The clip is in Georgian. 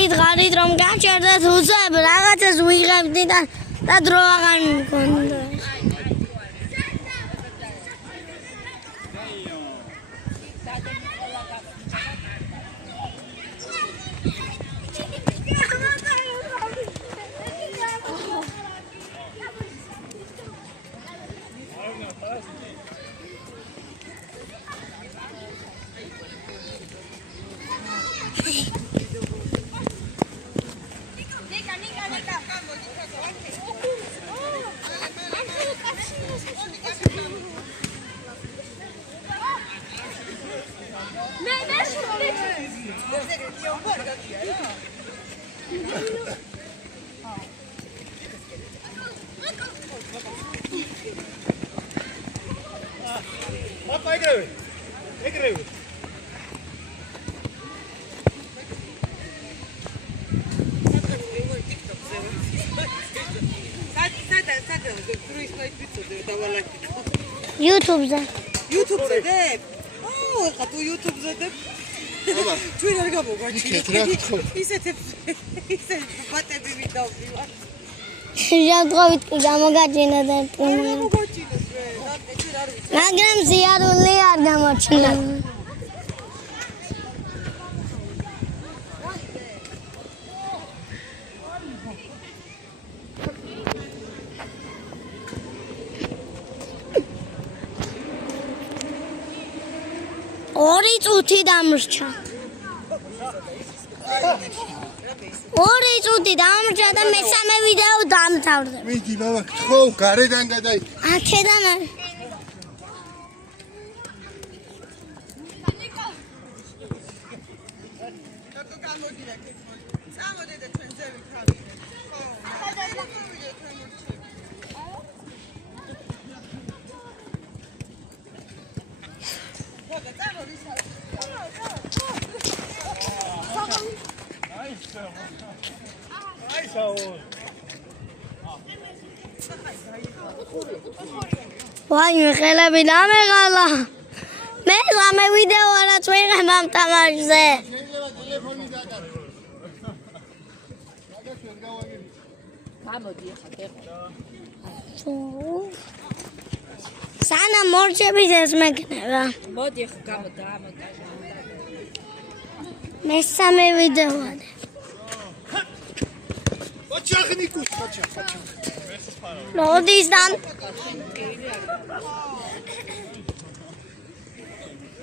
დიდღარით რომ გაჩერდეთ უცებ რაღაცას ვიღებდი და დრო აღარ მქონდა. YouTube-ზე დებ? ხა თუ YouTube-ზე დებ? ჩვენ არ გამოგვაჩინეთ. ისეთ ბატები ვიდავდივარ. ჟადღავით კი გამოგაჩინა და გამოგვაჩინეს მე. მაგრამ ზიარული არ გამოჩინა. ორი წუთი დამრჩა. ორი წუთი დამრჩა და მესამე ვიდეო დამთავრდა. მიდი ბაბა, ხო, გარედან გადაი. აქედან ვაი მეხელები დამეღალა. მესამე ვიდეო რაც ვიღებ ამ თამაშზე. ტელეფონი დაკარგე. გამოდი ახლა ხება. სანამ მორჩების ეს მეკნება. მოდი ახლა გამოდამოდა. მესამე ვიდეოა. ოჩახნიკუს, ოჩახ. როდის დამ